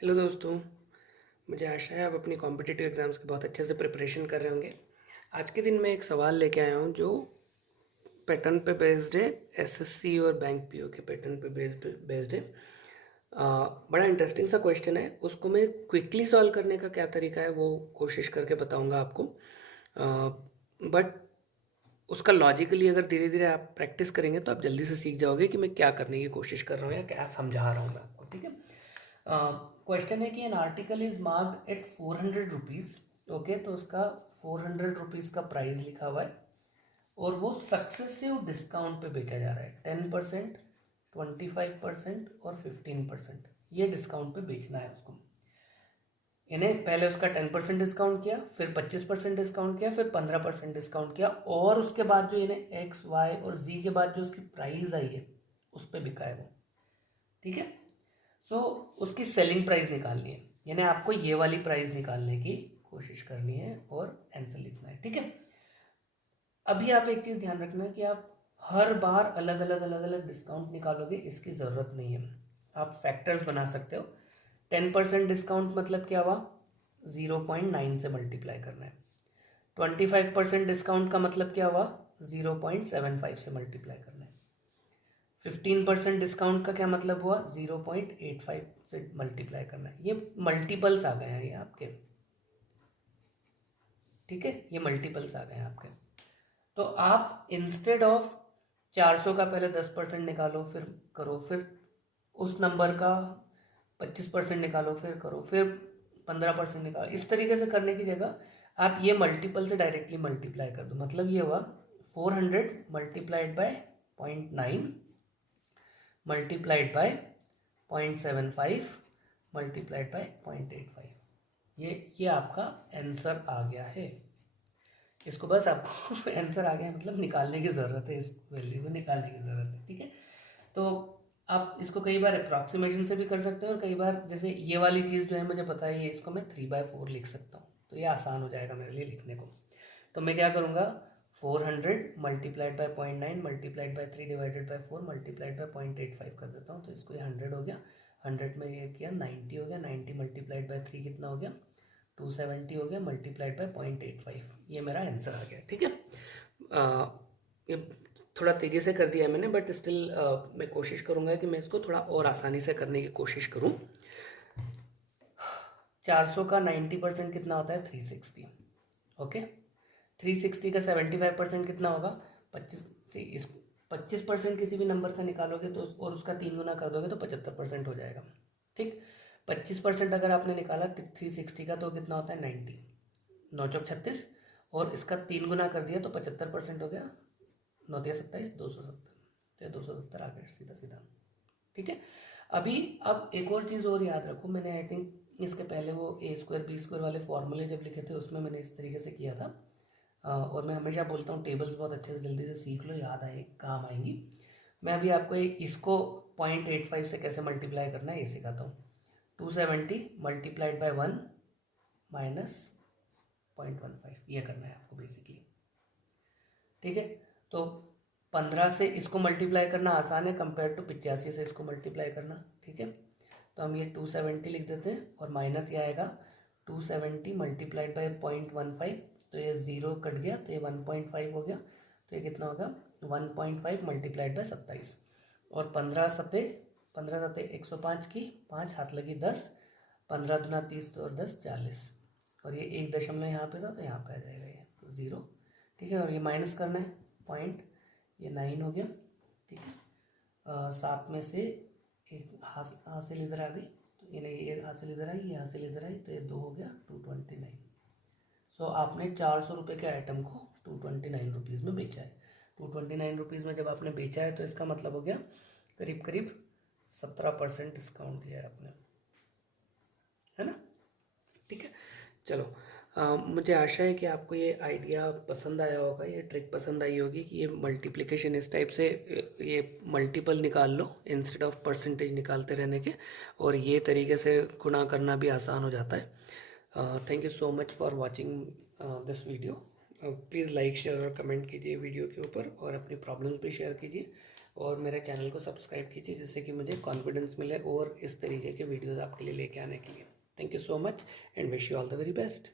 Hello दोस्तों, मुझे आशा है आप अपनी कॉम्पिटिटिव एग्ज़ाम्स की बहुत अच्छे से प्रिपरेशन कर रहे होंगे। आज के दिन मैं एक सवाल लेके आया हूँ जो पैटर्न पे बेस्ड है, एसएससी और बैंक पीओ के पैटर्न पे बेस्ड है। बड़ा इंटरेस्टिंग सा क्वेश्चन है। उसको मैं क्विकली सॉल्व करने का क्या तरीका है वो कोशिश करके बताऊँगा आपको। बट उसका लॉजिकली अगर धीरे धीरे आप प्रैक्टिस करेंगे तो आप जल्दी से सीख जाओगे कि मैं क्या करने की कोशिश कर रहा हूँ या क्या समझा रहा हूँ मैं आपको। ठीक है। क्वेश्चन है कि an article is marked at 400 rupees. Okay, तो उसका 400 रुपीज़ का प्राइस लिखा हुआ है और वो सक्सेसिव डिस्काउंट पे बेचा जा रहा है। 10%, 25% और 15%, ये डिस्काउंट पे बेचना है उसको। इन्हें पहले उसका 10% डिस्काउंट किया, फिर 25% डिस्काउंट किया, फिर 15% डिस्काउंट किया और उसके बाद जो इन्हें एक्स वाई और जी के बाद जो उसकी प्राइस आई है उस पर बिका है वो। ठीक है। सो उसकी सेलिंग प्राइस निकालनी है, यानी आपको ये वाली प्राइस निकालने की कोशिश करनी है और आंसर लिखना है। ठीक है। अभी आप एक चीज़ ध्यान रखना कि आप हर बार अलग अलग डिस्काउंट निकालोगे, इसकी ज़रूरत नहीं है। आप फैक्टर्स बना सकते हो। 10% डिस्काउंट मतलब क्या हुआ, 0.9 से मल्टीप्लाई करना है। 25% डिस्काउंट का मतलब क्या हुआ, 0.75 से मल्टीप्लाई करना है। 15% डिस्काउंट का क्या मतलब हुआ, 0.85 से मल्टीप्लाई करना है। ये मल्टीपल्स आ गए हैं ये आपके। ठीक है, ये मल्टीपल्स आ गए हैं आपके। तो आप इंस्टेड ऑफ 400 का पहले 10% निकालो फिर करो, फिर उस नंबर का 25% निकालो फिर करो, फिर 15% निकालो। इस तरीके से करने की जगह आप ये मल्टीपल से डायरेक्टली मल्टीप्लाई कर दो। मतलब ये हुआ 400 multiplied by 0.9 multiplied by 0.75 multiplied by 0.85। ये आपका आंसर आ गया है। इसको बस आपको आंसर आ गया मतलब निकालने की ज़रूरत है, इस वैल्यू को निकालने की ज़रूरत है। ठीक है। तो आप इसको कई बार अप्रॉक्सीमेशन से भी कर सकते हो और कई बार जैसे ये वाली चीज़ जो है मुझे पता है, ये इसको मैं 3/4 लिख सकता हूँ, तो ये आसान हो जाएगा मेरे लिए लिखने को। तो मैं क्या करूँगा, 400 multiplied by 0.9 multiplied by 3 divided by 4 multiplied by 0.85 कर देता हूँ। तो इसको ये 100 हो गया, 100 में ये किया 90 हो गया, 90 मल्टीप्लाइड बाय 3 कितना हो गया, 270 हो गया, मल्टीप्लाइड बाय 0.85। ये मेरा आंसर आ गया। ठीक है। ये थोड़ा तेज़ी से कर दिया है मैंने, बट स्टिल मैं कोशिश करूँगा कि मैं इसको थोड़ा और आसानी से करने की कोशिश करूँ। 400 का 90% कितना होता है, 360। ओके, 360 का 75% कितना होगा, 25 से इस 25% किसी भी नंबर का निकालोगे तो और उसका 3 गुना कर दोगे तो 75% हो जाएगा। ठीक, 25% अगर आपने निकाला 360 का तो कितना होता है, 90, 9 चौक 36 और इसका 3 गुना कर दिया तो 75% हो गया, 9 तिया 27, 270। तो ये 270 आ गया सीधा सीधा। ठीक है। अभी अब एक और चीज़ और याद रखो, मैंने आई थिंक इसके पहले वो a² b² वाले फॉर्मूले जब लिखे थे उसमें मैंने इस तरीके से किया था। और मैं हमेशा बोलता हूँ टेबल्स बहुत अच्छे से जल्दी से सीख लो, याद आए काम आएंगी। मैं अभी आपको इसको 0.85 से कैसे मल्टीप्लाई करना है ये सिखाता हूँ। 270 मल्टीप्लाइड बाय 1 माइनस 0.15, ये करना है आपको बेसिकली। ठीक है। तो 15 से इसको मल्टीप्लाई करना आसान है कंपेयर टू 85 से इसको मल्टीप्लाई करना। ठीक है। तो हम ये 270 लिख देते हैं और माइनस ये आएगा 270 मल्टीप्लाइड बाई 0.15। तो ये 0 कट गया तो ये 1.5 हो गया। तो ये कितना होगा, 1.5 मल्टीप्लाइड बाई 27 और 15 सते 105 की 5 हाथ लगी 10, 15 दूना 30 और 10 40 और ये 1 दशमलव यहाँ पे था तो यहाँ पे आ जाएगा ये तो 0। ठीक है। और ये माइनस करना है पॉइंट, ये 9 हो गया। ठीक है। 7 में से एक हासिल इधर आ गई तो ये नहीं, ये हासिल इधर आई, ये हासिल इधर आई तो ये 2 हो गया, 229। सो आपने 400 रुपये के आइटम को 229 रुपीज़ में बेचा है। 229 रुपीज़ में जब आपने बेचा है तो इसका मतलब हो गया करीब करीब 17% डिस्काउंट दिया है आपने, है ना। ठीक है। चलो, मुझे आशा है कि आपको ये आइडिया पसंद आया होगा, ये ट्रिक पसंद आई होगी कि ये मल्टीप्लिकेशन इस टाइप से ये मल्टीपल निकाल लो इंस्टेड ऑफ परसेंटेज निकालते रहने के, और ये तरीके से गुणा करना भी आसान हो जाता है। Thank you so much for watching this video. Please like share और कमेंट कीजिए वीडियो के ऊपर और अपनी प्रॉब्लम्स भी शेयर कीजिए। और मेरे चैनल को सब्सक्राइब कीजिए, जिससे कि मुझे कॉन्फिडेंस मिले और इस तरीके के वीडियोज़ आपके लिए लेके आने के लिए। Thank you so much and wish you all the very best.